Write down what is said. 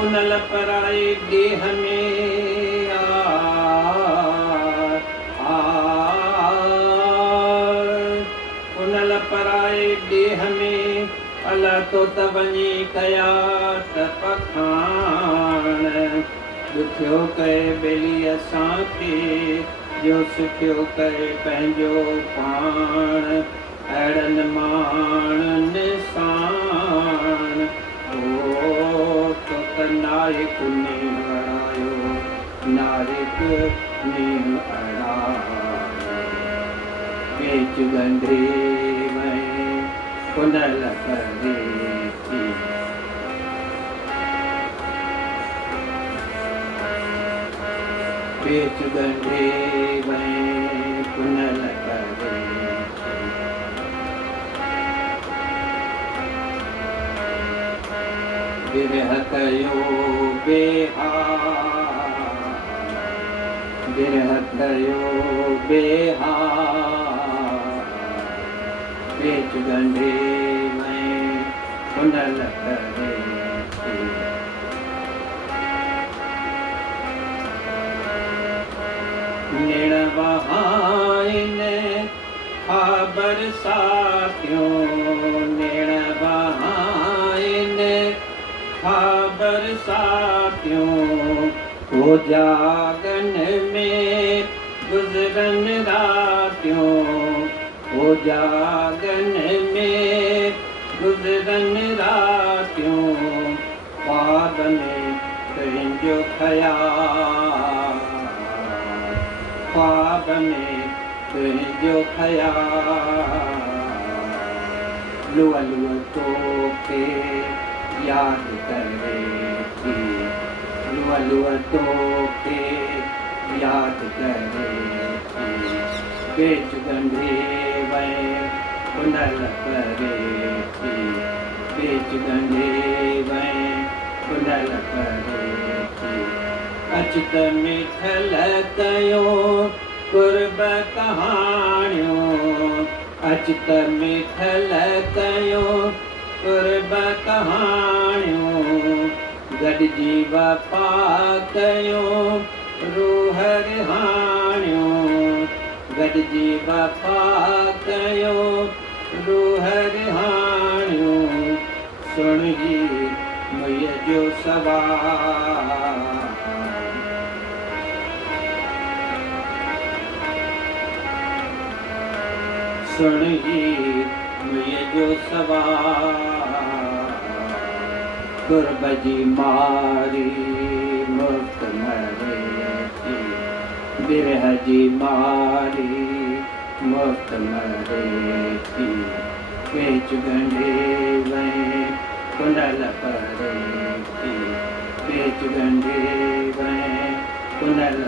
पुनल पराए देह में पुनल पराए देह में अला तो तवनी कया तपखान दुखियो कहे बेली असांखे जो सुखियो कहे पंहिंजो पाण अड़न माणन साण ओ तो नारिक नीम अड़ायो नारिक नीम अड़ायो बेच गंढे में पुनल करे थी बेच गंढे में पुनल करे बिरह कयो बेहार बिरह कयो बेहार बेच गंढे में पुनल करे निण बहाइन हा बरसातियों निण बहाइन हा बरसातियों हो जागन में गुजरन रातियों हो जागन में गुजरन रातियों ख्वाब में तुझो ख्याल ख्वाब में तुझो ख्याल लुआ लुआ तो के याद करे थी लुआ लुआ तो के याद करे थी बेच गंढे में पुनल करे थी बेच गंढे में पुनल करे थी अचत मिठल कयो कुर्ब कहाणियों अचत मिठल कयो कुर्ब कहाणियों गॾिजी वफ़ा कयो रूह रिहाणियों गॾिजी वफ़ा कयो रूह रिहाणियों सुण ही मुईअ जो सवाल सुण ही मुईअ जो सवाल कुर्ब जी मारी मुफ़्त मरे थी बिरह जी मारी मुफ़्त मरे थी बेच गंढे में पुनल करे थी बेच गंढे में पुनल